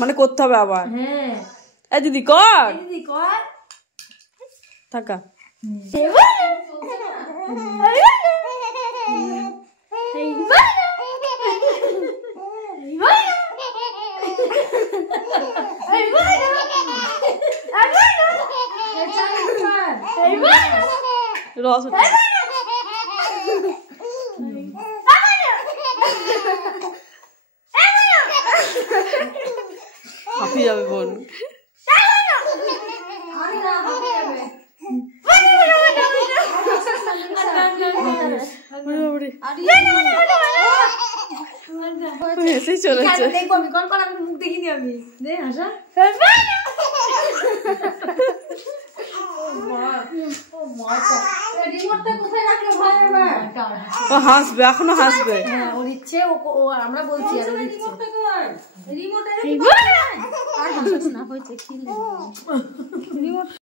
মানে করতে হবে আবার। হ্যাঁ এই দিদি কর, দিদি কর থাকা। রস হাঁপিয়ে যাবে বোন। হেসেই চলেছে। দেখবো আমি কোন কোন আমি মুখ দেখিনি আমি দে হাসা। ও হাসবে, এখনো হাসবে। ওর ইচ্ছে ও আমরা বলছি আর রিমোট